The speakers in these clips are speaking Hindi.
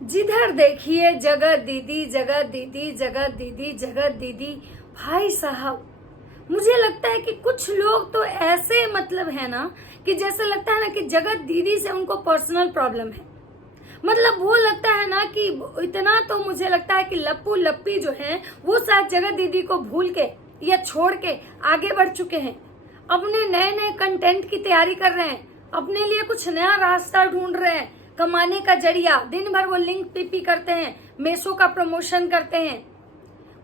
जिधर देखिए जगत दीदी जगत दीदी जगत दीदी जगत दीदी। भाई साहब, मुझे लगता है कि कुछ लोग तो ऐसे मतलब है ना कि जैसे लगता है ना कि जगत दीदी से उनको पर्सनल प्रॉब्लम है। मतलब वो लगता है ना कि इतना तो मुझे लगता है कि लप्पू लप्पी जो हैं वो शायद जगत दीदी को भूल के या छोड़ के आगे बढ़ चुके हैं। अपने नए नए कंटेंट की तैयारी कर रहे हैं, अपने लिए कुछ नया रास्ता ढूंढ रहे हैं, कमाने का जरिया। दिन भर वो लिंक पीपी करते हैं, मेसो का प्रमोशन करते हैं,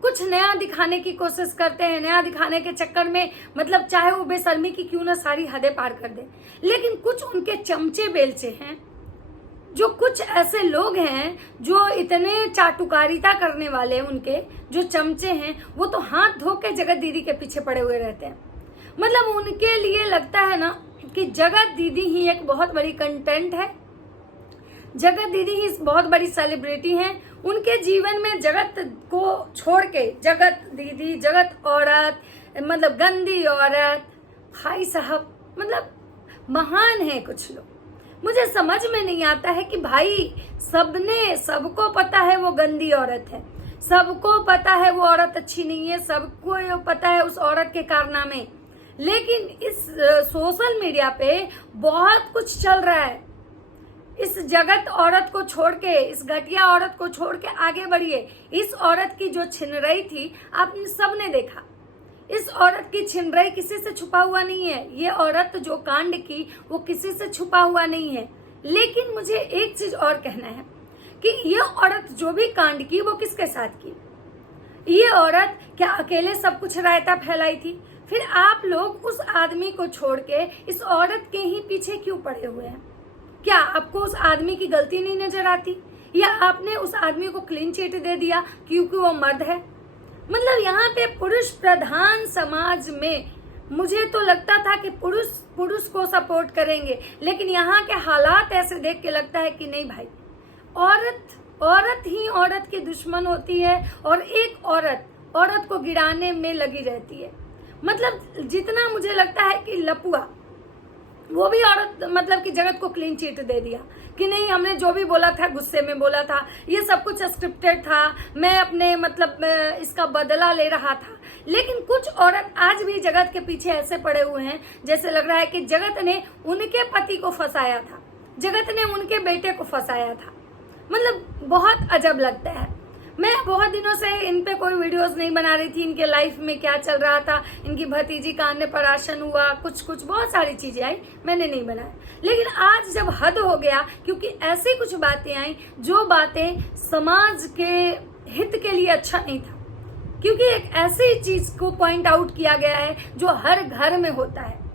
कुछ नया दिखाने की कोशिश करते हैं। नया दिखाने के चक्कर में मतलब चाहे वो बेशर्मी की क्यों ना सारी हदें पार कर दे, लेकिन कुछ उनके चमचे बेलचे हैं, जो कुछ ऐसे लोग हैं जो इतने चाटुकारिता करने वाले, उनके जो चमचे हैं वो तो हाथ धो के जगत दीदी के पीछे पड़े हुए रहते हैं। मतलब उनके लिए लगता है ना कि जगत दीदी ही एक बहुत बड़ी कंटेंट है, जगत दीदी ही बहुत बड़ी सेलिब्रिटी हैं। उनके जीवन में जगत को छोड़ के जगत दीदी, जगत औरत, मतलब गंदी औरत, भाई साहब मतलब महान है कुछ लोग। मुझे समझ में नहीं आता है कि भाई सबको पता है वो गंदी औरत है, सबको पता है वो औरत अच्छी नहीं है, सबको पता है उस औरत के कारनामे, लेकिन इस सोशल मीडिया पे बहुत कुछ चल रहा है। इस जगत औरत को छोड़ के, इस घटिया औरत को छोड़ के आगे बढ़िए। इस औरत की जो छिनरई थी आपने सबने देखा। इस औरत की छिनरई किसी से छुपा हुआ नहीं है। ये औरत जो कांड की वो किसी से छुपा हुआ नहीं है। लेकिन मुझे एक चीज और कहना है कि ये औरत जो भी कांड की वो किसके साथ की? ये औरत क्या अकेले सब कुछ रायता फैलाई थी? फिर आप लोग उस आदमी को छोड़ के इस औरत के ही पीछे क्यों पड़े हुए हैं? क्या आपको उस आदमी की गलती नहीं नजर आती, या आपने उस आदमी को क्लीन चिट दे दिया क्योंकि वो मर्द है? मतलब यहाँ पे पुरुष प्रधान समाज में मुझे तो लगता था कि पुरुष को सपोर्ट करेंगे, लेकिन यहाँ के हालात ऐसे देख के लगता है कि नहीं भाई, औरत ही औरत की दुश्मन होती है और एक औरत को गिराने में लगी रहती है। मतलब जितना मुझे लगता है कि लपुआ वो भी औरत मतलब कि जगत को क्लीन चिट दे दिया कि नहीं, हमने जो भी बोला था गुस्से में बोला था, ये सब कुछ स्क्रिप्टेड था, मैं अपने मतलब इसका बदला ले रहा था। लेकिन कुछ औरत आज भी जगत के पीछे ऐसे पड़े हुए हैं जैसे लग रहा है कि जगत ने उनके पति को फंसाया था, जगत ने उनके बेटे को फंसाया था। मतलब बहुत अजब लगता है। मैं बहुत दिनों से इन पे कोई वीडियोस नहीं बना रही थी, इनके लाइफ में क्या चल रहा था, इनकी भतीजी का अन्नप्राशन हुआ, कुछ बहुत सारी चीजें आई, मैंने नहीं बनाया। लेकिन आज जब हद हो गया, क्योंकि ऐसी कुछ बातें आई जो बातें समाज के हित के लिए अच्छा नहीं था, क्योंकि एक ऐसी चीज को पॉइंट आउट किया गया है जो हर घर में होता है।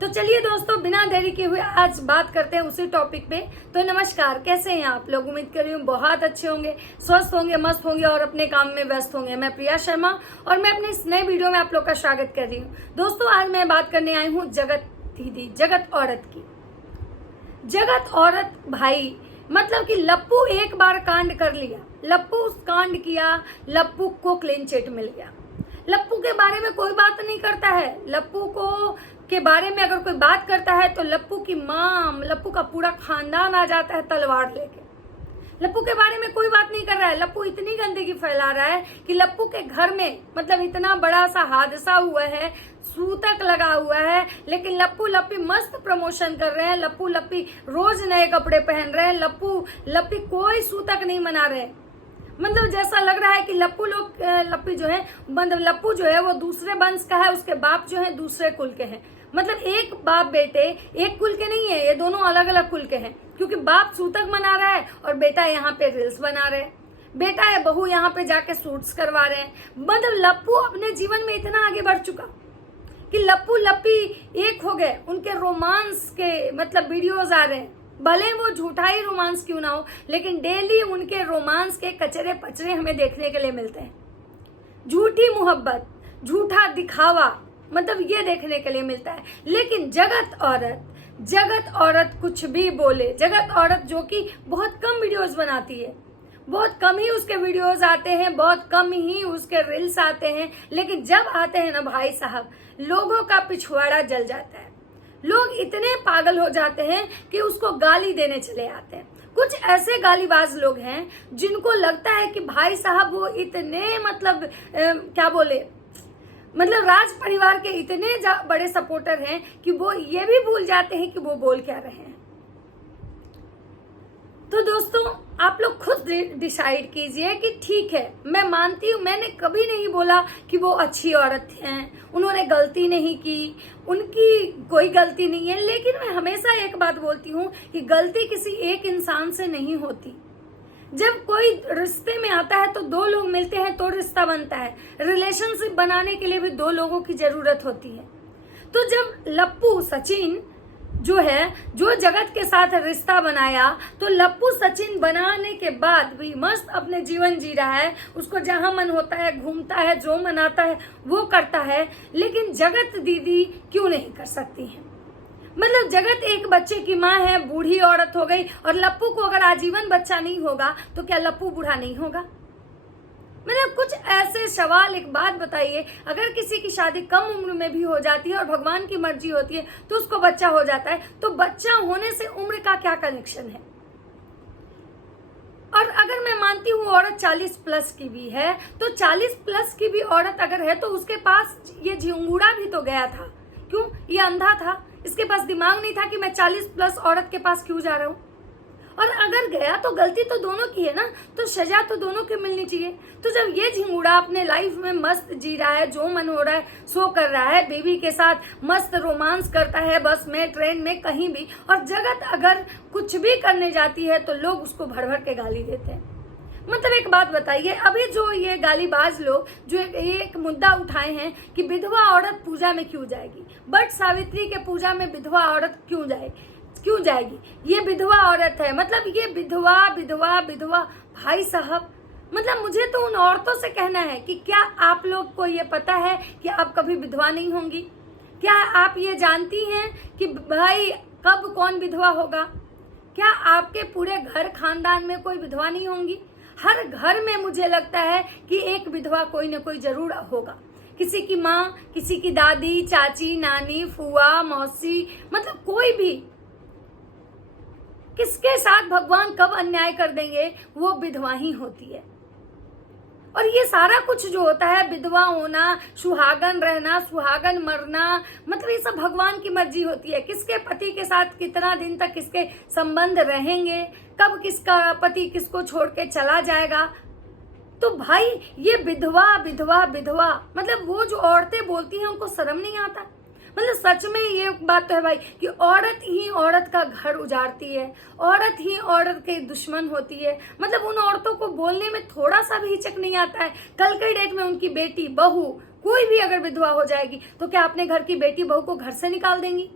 तो चलिए दोस्तों, बिना देरी के हुए आज बात करते हैं उसी टॉपिक पे। तो नमस्कार, कैसे हैं आप लोग? उम्मीद कर रही हूँ बहुत अच्छे होंगे, स्वस्थ होंगे, मस्त होंगे और अपने काम में व्यस्त होंगे। मैं प्रिया शर्मा और मैं अपने इस नए वीडियो में आप लोग का स्वागत कर रही हूँ। दोस्तों, आज मैं बात करने आई हूँ जगत दीदी, जगत औरत की। जगत औरत भाई, मतलब कि लप्पू एक बार कांड कर लिया, लप्पू कांड किया, लप्पू को क्लीन चिट मिल गया। लप्पू के बारे में कोई बात नहीं करता है। लप्पू के बारे में अगर कोई बात करता है तो लप्पू की माँ, लप्पू का पूरा खानदान आ जाता है तलवार लेके। लप्पू के बारे में कोई बात नहीं कर रहा है। लप्पू इतनी गंदगी फैला रहा है कि लप्पू के घर में मतलब इतना बड़ा सा हादसा हुआ है, सूतक लगा हुआ है, लेकिन लप्पू लप्पी मस्त प्रमोशन कर रहे हैं। लप्पू लप्पी रोज नए कपड़े पहन रहे हैं। लप्पू लप्पी कोई सूतक नहीं मना रहे। मतलब जैसा लग रहा है कि लप्पी जो है, मतलब लप्पू जो है वो दूसरे वंश का है, उसके बाप जो है दूसरे कुल के हैं। मतलब एक बाप बेटे एक कुल के नहीं है, ये दोनों अलग अलग कुल के हैं, क्योंकि बाप सूतक मना रहा है और बेटा यहाँ पे रील्स बना रहे हैं, बेटा या बहू यहाँ पे जाके सूट्स करवा रहे हैं। मतलब लप्पू अपने जीवन में इतना आगे बढ़ चुका कि लप्पू लप्पी एक हो गए। उनके रोमांस के मतलब वीडियोज आ रहे हैं, भले वो झूठा ही रोमांस क्यों ना हो, लेकिन डेली उनके रोमांस के कचरे पचरे हमें देखने के लिए मिलते हैं। झूठी मोहब्बत, झूठा दिखावा, मतलब ये देखने के लिए मिलता है। लेकिन जगत औरत कुछ भी बोले, जगत औरत जो कि बहुत कम वीडियोस बनाती है, बहुत कम ही उसके वीडियोस आते हैं, बहुत कम ही उसके रील्स आते हैं, लेकिन जब आते हैं ना भाई साहब, लोगों का पिछवाड़ा जल जाता है। लोग इतने पागल हो जाते हैं कि उसको गाली देने चले आते हैं। कुछ ऐसे गालीबाज लोग हैं जिनको लगता है कि भाई साहब वो इतने मतलब क्या बोले, मतलब राज परिवार के इतने बड़े सपोर्टर हैं कि वो ये भी भूल जाते हैं कि वो बोल क्या रहे हैं। तो दोस्तों आप लोग खुद डिसाइड कीजिए कि ठीक है, मैं मानती हूँ, मैंने कभी नहीं बोला कि वो अच्छी औरत हैं, उन्होंने गलती नहीं की, उनकी कोई गलती नहीं है, लेकिन मैं हमेशा एक बात बोलती हूँ कि गलती किसी एक इंसान से नहीं होती। जब कोई रिश्ते में आता है तो दो लोग मिलते हैं तो रिश्ता बनता है। रिलेशनशिप बनाने के लिए भी दो लोगों की जरूरत होती है। तो जब लप्पू सचिन जो जगत के साथ रिश्ता बनाया, तो लप्पू सचिन बनाने के बाद भी मस्त अपने जीवन जी रहा है, उसको जहां मन होता है घूमता है, जो मन आता है वो करता है। लेकिन जगत दीदी क्यों नहीं कर सकती है? मतलब जगत एक बच्चे की माँ है, बूढ़ी औरत हो गई, और लप्पू को अगर आजीवन बच्चा नहीं होगा तो क्या लप्पू बूढ़ा नहीं होगा? मतलब कुछ ऐसे सवाल। एक बात बताइए, अगर किसी की शादी कम उम्र में भी हो जाती है और भगवान की मर्जी होती है तो उसको बच्चा हो जाता है, तो बच्चा होने से उम्र का क्या कनेक्शन है? और अगर मैं मानती हूँ औरत 40 प्लस की भी है, तो 40 प्लस की भी औरत अगर है तो उसके पास ये झिंगुड़ा भी तो गया था। क्यों? ये अंधा था, इसके पास दिमाग नहीं था कि मैं 40 प्लस औरत के पास क्यों जा रहा हूँ। और अगर गया तो गलती तो दोनों की है ना, तो सजा तो दोनों की मिलनी चाहिए। तो जब ये झिंगुड़ा अपने लाइफ में मस्त जी रहा है, जो मन हो रहा है सो कर रहा है, बेबी के साथ मस्त रोमांस करता है, बस में, ट्रेन में, कहीं भी, और जगत अगर कुछ भी करने जाती है तो लोग उसको भर भर के गाली देते हैं। मतलब एक बात बताइए, अभी जो ये गालीबाज लोग जो एक मुद्दा उठाए हैं कि विधवा औरत पूजा में क्यों जाएगी, बट सावित्री के पूजा में विधवा औरत क्यों जाएगी? ये विधवा औरत है, मतलब ये विधवा विधवा विधवा। भाई साहब, मतलब मुझे तो उन औरतों से कहना है कि क्या आप लोग को ये पता है कि आप कभी विधवा नहीं होंगी? क्या आप ये जानती हैं कि भाई कब कौन विधवा होगा? क्या आपके पूरे घर खानदान में कोई विधवा नहीं होंगी? हर घर में मुझे लगता है कि एक विधवा कोई ना कोई जरूर होगा। किसी की माँ, किसी की दादी, चाची, नानी, फुआ, मौसी, मतलब कोई भी। किसके साथ भगवान कब अन्याय कर देंगे, वो विधवा ही होती है। और ये सारा कुछ जो होता है, विधवा होना, सुहागन रहना, सुहागन मरना, मतलब ये सब भगवान की मर्जी होती है। किसके पति के साथ कितना दिन तक किसके संबंध रहेंगे, कब किसका पति किसको छोड़ के चला जाएगा। तो भाई ये विधवा विधवा विधवा, मतलब वो जो औरतें बोलती हैं उनको शर्म नहीं आता? मतलब सच में ये बात तो है भाई कि औरत ही औरत का घर उजाड़ती है, औरत ही औरत के दुश्मन होती है। मतलब उन औरतों को बोलने में थोड़ा सा भी हिचक नहीं आता है। कल के डेट में उनकी बेटी, बहू, कोई भी अगर विधवा हो जाएगी तो क्या अपने घर की बेटी बहू को घर से निकाल देंगी,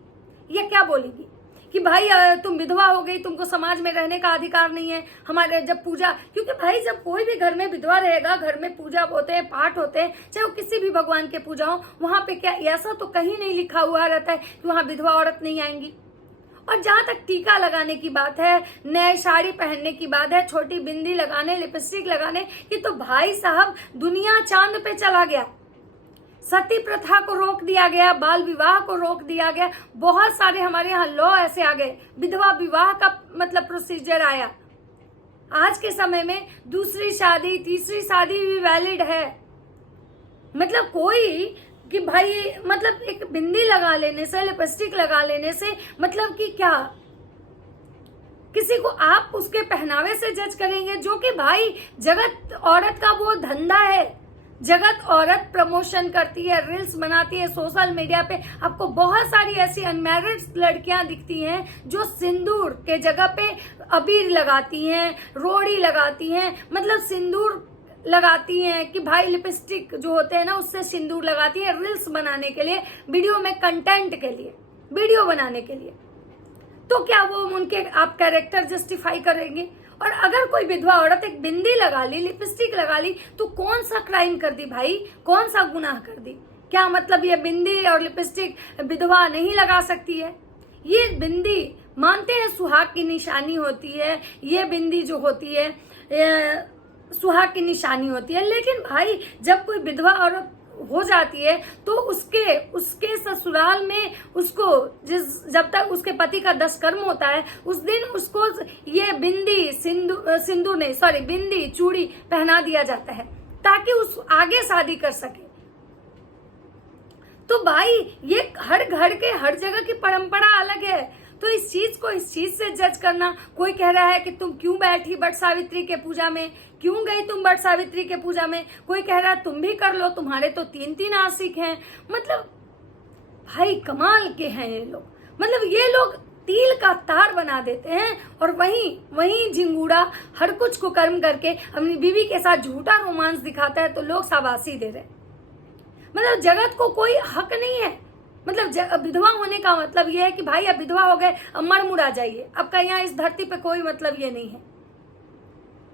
या क्या बोलेंगी कि भाई तुम विधवा हो गई, तुमको समाज में रहने का अधिकार नहीं है। हमारे जब पूजा, क्योंकि भाई जब कोई भी घर में विधवा रहेगा, घर में पूजा होते हैं, पाठ होते हैं, चाहे वो किसी भी भगवान के पूजा हो, वहां पे क्या ऐसा तो कहीं नहीं लिखा हुआ रहता है कि वहां विधवा औरत नहीं आएंगी। और जहां तक टीका लगाने की बात है, नए साड़ी पहनने की बात है, छोटी बिंदी लगाने, लिपस्टिक लगाने, ये तो भाई साहब दुनिया चांद पे चला गया। सती प्रथा को रोक दिया गया, बाल विवाह को रोक दिया गया, बहुत सारे हमारे यहाँ लॉ ऐसे आ गए, विधवा विवाह का मतलब प्रोसीजर आया। आज के समय में दूसरी शादी, तीसरी शादी भी वैलिड है। मतलब कोई कि भाई मतलब एक बिंदी लगा लेने से, लिपस्टिक लगा लेने से मतलब कि क्या किसी को आप उसके पहनावे से जज करेंगे, जो कि भाई जगत औरत का वो धंधा है। जगत औरत प्रमोशन करती है, रील्स बनाती है, सोशल मीडिया पे आपको बहुत सारी ऐसी अनमैरिड लड़कियां दिखती हैं जो सिंदूर के जगह पे अबीर लगाती हैं, रोड़ी लगाती हैं, मतलब सिंदूर लगाती हैं कि भाई लिपस्टिक जो होते हैं ना उससे सिंदूर लगाती है, रील्स बनाने के लिए, वीडियो में कंटेंट के लिए, वीडियो बनाने के लिए। तो क्या वो उनके आप कैरेक्टर जस्टिफाई करेंगे? और अगर कोई विधवा औरत एक बिंदी लगा ली, लिपस्टिक लगा ली, तो कौन सा क्राइम कर दी भाई, कौन सा गुनाह कर दी? क्या मतलब ये बिंदी और लिपस्टिक विधवा नहीं लगा सकती है? ये बिंदी मानते हैं सुहाग की निशानी होती है, ये बिंदी जो होती है सुहाग की निशानी होती है, लेकिन भाई जब कोई विधवा औरत हो जाती है तो उसके ससुराल में उसको जब तक उसके पति का 10 कर्म होता है उस दिन उसको ये बिंदी चूड़ी पहना दिया जाता है ताकि उस आगे शादी कर सके। तो भाई ये हर घर के हर जगह की परंपरा अलग है, तो इस चीज से जज करना, कोई कह रहा है कि तुम क्यों बैठी वट सावित्री के पूजा में, क्यों गई तुम वट सावित्री के पूजा में, कोई कह रहा है तुम भी कर लो, तुम्हारे तो 3 आशिक हैं। मतलब भाई कमाल के हैं ये लोग, मतलब ये लोग तिल का तार बना देते हैं और वहीं झिंगूड़ा हर कुछ को कर्म करके अपनी बीवी के साथ झूठा रोमांस दिखाता है तो लोग शाबाशी दे रहे हैं। मतलब जगत को कोई हक नहीं है, मतलब विधवा होने का मतलब यह है कि भाई अब विधवा हो गए, अब मर मुड़ा जाइए, आपका यहाँ इस धरती पे कोई मतलब ये नहीं है।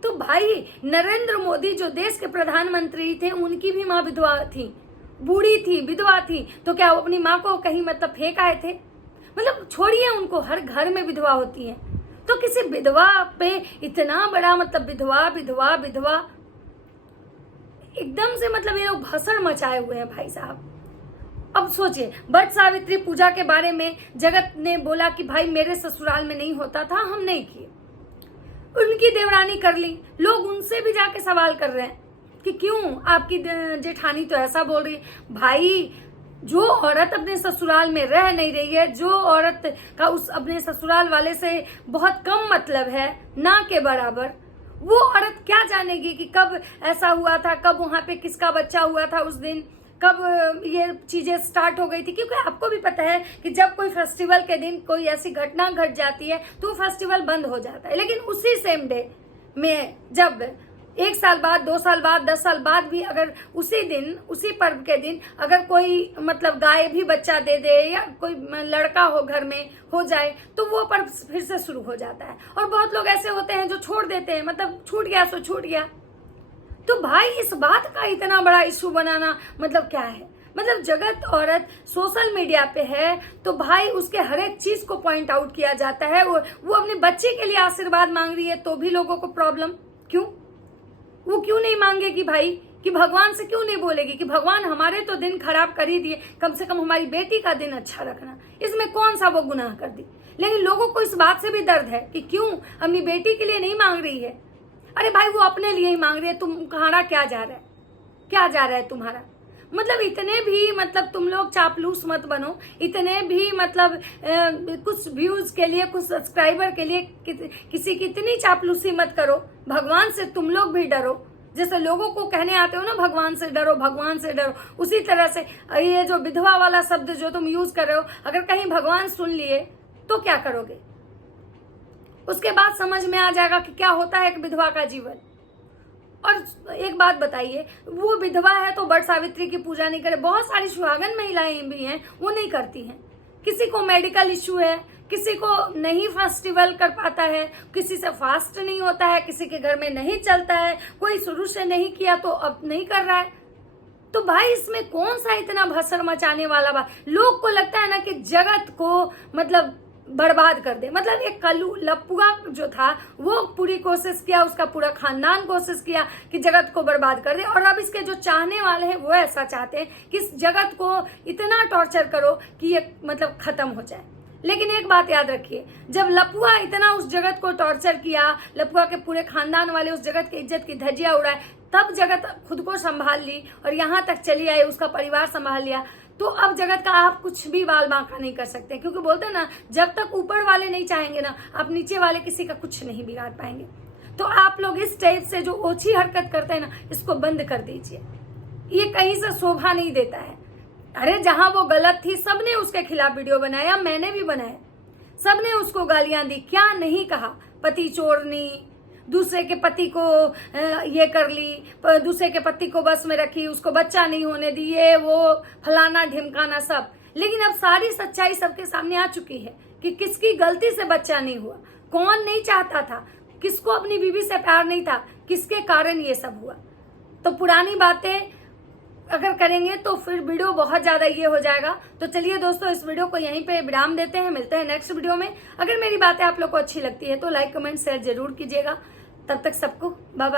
तो भाई नरेंद्र मोदी जो देश के प्रधानमंत्री थे उनकी भी माँ विधवा थी, बूढ़ी थी, विधवा थी, तो क्या वो अपनी माँ को कहीं मतलब फेंक आए थे? मतलब छोड़िए उनको, हर घर में विधवा होती है। तो किसी विधवा पे इतना बड़ा मतलब विधवा एकदम से मतलब ये लोग भसड़ मचाए हुए हैं भाई साहब। अब सोचिए वट सावित्री पूजा के बारे में जगत ने बोला कि भाई मेरे ससुराल में नहीं होता था, हम नहीं किए, उनकी देवरानी कर ली। लोग उनसे भी जाके सवाल कर रहे हैं कि क्यों आपकी जेठानी तो ऐसा बोल रही है। भाई जो औरत अपने ससुराल में रह नहीं रही है, जो औरत का उस अपने ससुराल वाले से बहुत कम मतलब है, ना के बराबर, वो औरत क्या जानेगी कि कब ऐसा हुआ था, कब वहां पे किसका बच्चा हुआ था, उस दिन कब ये चीजें स्टार्ट हो गई थी। क्योंकि आपको भी पता है कि जब कोई फेस्टिवल के दिन कोई ऐसी घटना घट जाती है तो फेस्टिवल बंद हो जाता है, लेकिन उसी सेम डे में जब 1 साल बाद, 2 साल बाद, 10 साल बाद भी अगर उसी दिन, उसी पर्व के दिन अगर कोई मतलब गाय भी बच्चा दे दे या कोई लड़का हो घर में हो जाए तो वो पर्व फिर से शुरू हो जाता है। और बहुत लोग ऐसे होते हैं जो छोड़ देते हैं, मतलब छूट गया सो छूट गया। तो भाई इस बात का इतना बड़ा इशू बनाना मतलब क्या है? मतलब जगत औरत सोशल मीडिया पे है तो भाई उसके हर एक चीज को पॉइंट आउट किया जाता है। वो अपने बच्चे के लिए आशीर्वाद मांग रही है तो भी लोगों को प्रॉब्लम। क्यों? वो क्यों नहीं मांगेगी भाई? कि भगवान से क्यों नहीं बोलेगी कि भगवान हमारे तो दिन खराब कर ही दिए, कम से कम हमारी बेटी का दिन अच्छा रखना, इसमें कौन सा वो गुनाह कर दी? लेकिन लोगों को इस बात से भी दर्द है कि क्यों अपनी बेटी के लिए नहीं मांग रही है। अरे भाई वो अपने लिए ही मांग रही है, तुम्हारा क्या जा रहा है? क्या जा रहा है तुम्हारा? मतलब इतने भी मतलब तुम लोग चापलूस मत बनो, इतने भी मतलब कुछ व्यूज के लिए, कुछ सब्सक्राइबर के लिए किसी की इतनी चापलूसी मत करो। भगवान से तुम लोग भी डरो, जैसे लोगों को कहने आते हो ना भगवान से डरो, भगवान से डरो, उसी तरह से ये जो विधवा वाला शब्द जो तुम यूज कर रहे हो, अगर कहीं भगवान सुन लिए तो क्या करोगे? उसके बाद समझ में आ जाएगा कि क्या होता है एक विधवा का जीवन। और एक बात बताइए, वो विधवा है तो वट सावित्री की पूजा नहीं करे। बहुत सारी सुहागन महिलाएं भी हैं वो नहीं करती हैं। किसी को मेडिकल इश्यू है, किसी को नहीं फेस्टिवल कर पाता है, किसी से फास्ट नहीं होता है, किसी के घर में नहीं चलता है, कोई शुरू से नहीं किया तो अब नहीं कर रहा है। तो भाई इसमें कौन सा इतना भसड़ मचाने वाला बात? लोग को लगता है ना कि जगत को मतलब बर्बाद कर दे। मतलब एक लपुआ जो था वो पूरी कोशिश किया, उसका पूरा खानदान कोशिश किया कि जगत को बर्बाद कर दे। और अब इसके जो चाहने वाले हैं वो ऐसा चाहते हैं कि इस जगत को इतना टॉर्चर करो कि ये मतलब खत्म हो जाए। लेकिन एक बात याद रखिए, जब लपुआ इतना उस जगत को टॉर्चर किया, लपुआ के पूरे खानदान वाले उस जगत की इज्जत की धज्जियां उड़ाए, तब जगत खुद को संभाल ली और यहाँ तक चली आई, उसका परिवार संभाल लिया। तो अब जगत का आप कुछ भी बाल बांका नहीं कर सकते, क्योंकि बोलते हैं ना जब तक ऊपर वाले नहीं चाहेंगे ना, आप नीचे वाले किसी का कुछ नहीं बिगाड़ पाएंगे। तो आप लोग इस टाइप से जो ओछी हरकत करते हैं ना, इसको बंद कर दीजिए। ये कहीं से शोभा नहीं देता है। अरे जहां वो गलत थी सबने उसके खिलाफ वीडियो बनाया, मैंने भी बनाया, सबने उसको गालियां दी, क्या नहीं कहा, पति चोरनी, दूसरे के पति को ये कर ली, दूसरे के पति को बस में रखी, उसको बच्चा नहीं होने दी, ये वो फलाना ढिमकाना सब। लेकिन अब सारी सच्चाई सबके सामने आ चुकी है कि किसकी गलती से बच्चा नहीं हुआ, कौन नहीं चाहता था, किसको अपनी बीवी से प्यार नहीं था, किसके कारण ये सब हुआ। तो पुरानी बातें अगर करेंगे तो फिर वीडियो बहुत ज्यादा ये हो जाएगा। तो चलिए दोस्तों, इस वीडियो को यहीं पे विराम देते हैं, मिलते हैं नेक्स्ट वीडियो में। अगर मेरी बातें आप लोग को अच्छी लगती है तो लाइक कमेंट शेयर जरूर कीजिएगा। तब तक सबको बाय बाय।